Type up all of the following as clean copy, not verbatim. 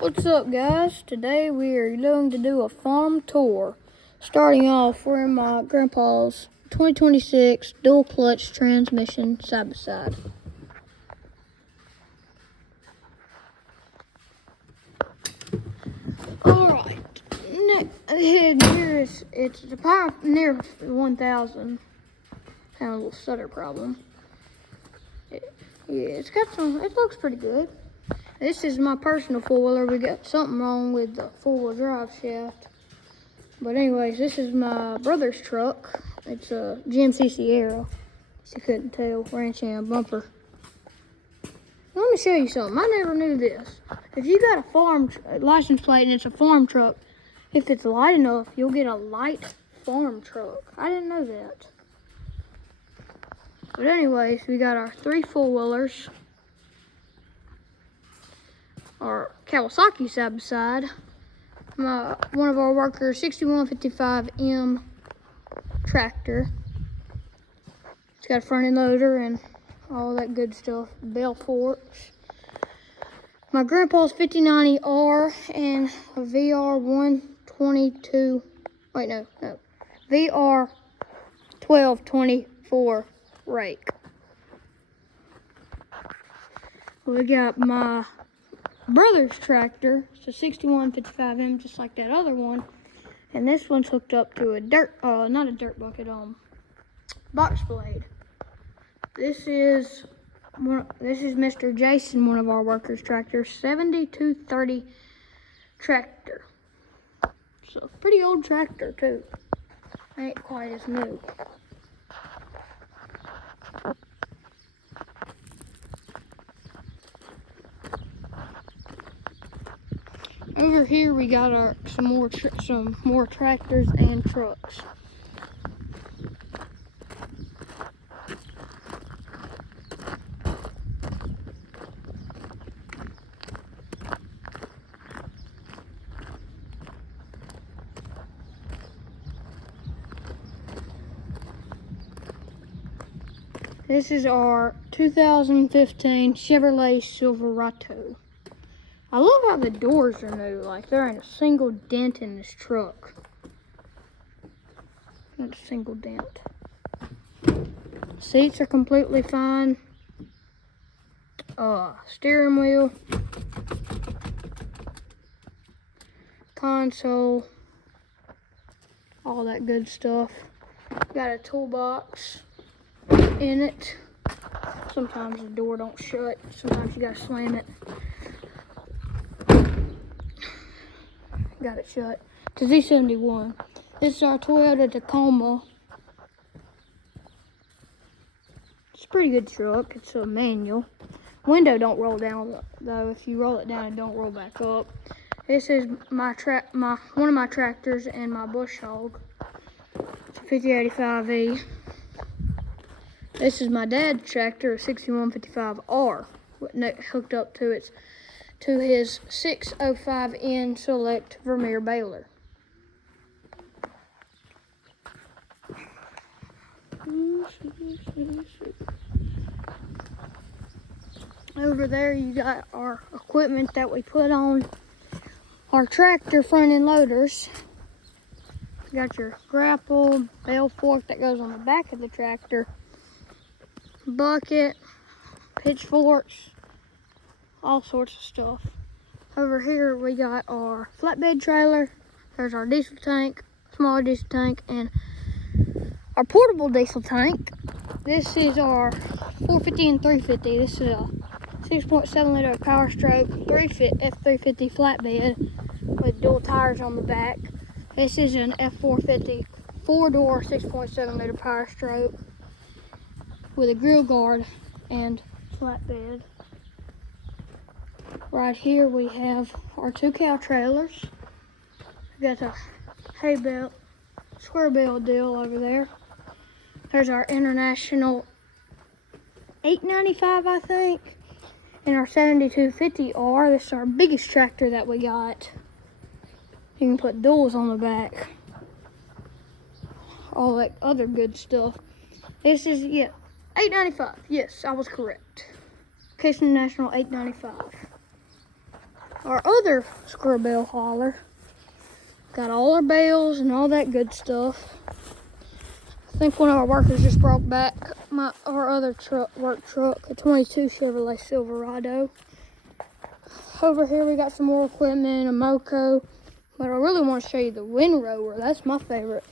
What's up, guys? Today we are going to do a farm tour. Starting off, we're in my grandpa's 2026 dual clutch transmission side by side. Alright, here it's the power near 1000. Kind of a little stutter problem. It's got some, it looks pretty good. This is my personal four-wheeler. We got something wrong with the four-wheel drive shaft. But anyways, this is my brother's truck. It's a GMC Sierra. If you couldn't tell, ranch hand bumper. Let me show you something. I never knew this. If you got a farm license plate and it's a farm truck, if it's light enough, you'll get a light farm truck. I didn't know that. But anyways, we got our 3 four-wheelers. Our Kawasaki side by side. One of our workers' 6155M tractor. It's got a front end loader and all that good stuff. Bell forks. My grandpa's 5090R and a VR122. Wait, no. VR1224 rake. We got my brother's tractor. It's a 6155M, just like that other one, and this one's hooked up to a not a dirt bucket, box blade. This is Mr. Jason, one of our workers' tractors, 7230 tractor. It's a pretty old tractor too. Ain't quite as new. Over here we got some more tractors and trucks. This is our 2015 Chevrolet Silverado. I love how the doors are new, like there ain't a single dent in this truck. Not a single dent. Seats are completely fine. Steering wheel. Console. All that good stuff. Got a toolbox in it. Sometimes the door don't shut. Sometimes you gotta slam it. Got it shut. It's a Z71. This is our Toyota Tacoma. It's a pretty good truck. It's a manual. Window don't roll down though. If you roll it down, it don't roll back up. This is one of my tractors and my bush hog. It's a 5085E. This is my dad's tractor, a 6155R, hooked up to his 605N Select Vermeer baler. Over there you got our equipment that we put on our tractor front end loaders. You got your grapple, bell fork that goes on the back of the tractor, bucket, pitchforks, all sorts of stuff. Over here we got our flatbed trailer. There's our diesel tank, smaller diesel tank, and our portable diesel tank. This is our 450 and 350. This is a 6.7 liter Power Stroke F350 flatbed with dual tires on the back. This is an F450 4-door 6.7 liter Power Stroke with a grill guard and flatbed. Right here we have our 2 cow trailers. We got a hay bale, square bale deal over there. There's our International 895, I think, and our 7250R. This is our biggest tractor that we got. You can put duals on the back. All that other good stuff. This is, 895. Yes, I was correct. Case National 895. our other squirrel bell hauler. Got all our bales and all that good stuff. I think one of our workers just brought back our other work truck, a 22 Chevrolet Silverado. Over here we got some more equipment, a Moco. But I really want to show you the Windrower. That's my favorite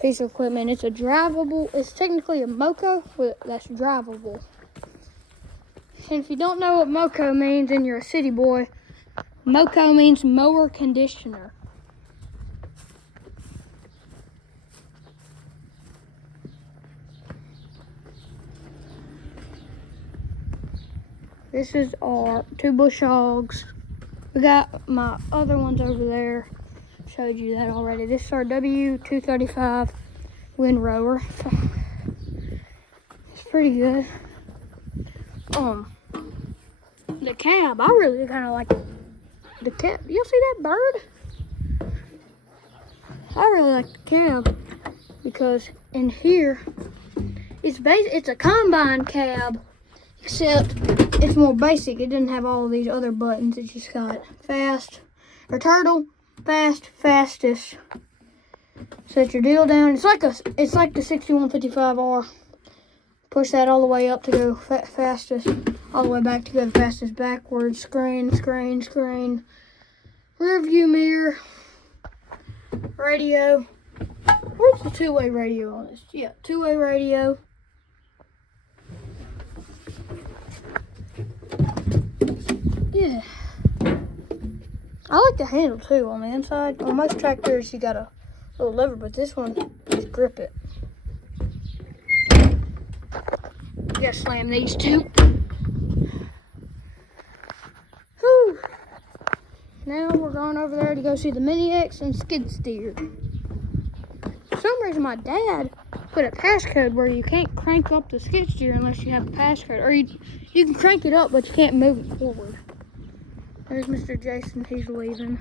piece of equipment. It's a drivable, it's technically a Moco that's drivable. And if you don't know what Moco means and you're a city boy, Moco means mower conditioner. This is our 2 bush hogs. We got my other ones over there. Showed you that already. This is our W235 Windrower. It's pretty good. The cab, I really kind of like the cab. You see that bird? I really like the cab because in here, it's a combine cab, except it's more basic. It doesn't have all these other buttons. It just got fast, or turtle, fast, fastest. Set your deal down. It's like the 6155R. Push that all the way up to go fastest, all the way back to go the fastest backwards. Screen, screen, screen. Rear view mirror. Radio. Where's the 2-way radio on this? Yeah, 2-way radio. Yeah. I like the handle too on the inside. On most tractors you got a little lever, but this one, just grip it. You gotta slam these two. Whew. Now we're going over there to go see the Mini X and skid steer. For some reason my dad put a passcode where you can't crank up the skid steer unless you have a passcode. Or you can crank it up, but you can't move it forward. There's Mr. Jason, he's leaving.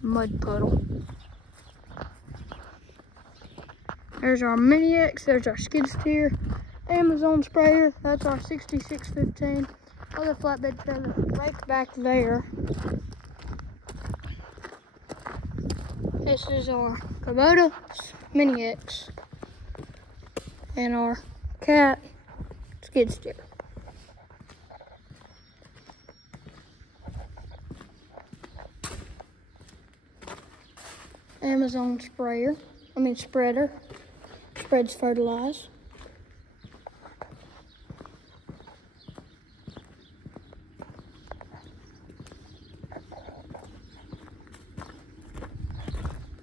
Mud puddle. There's our Mini X, there's our skid steer. Amazon sprayer, that's our 6615. Other flatbed trailer right back there. This is our Kubota Mini X. And our Cat skid steer. Amazon spreader. Spreads fertilize.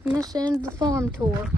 And this ends the farm tour.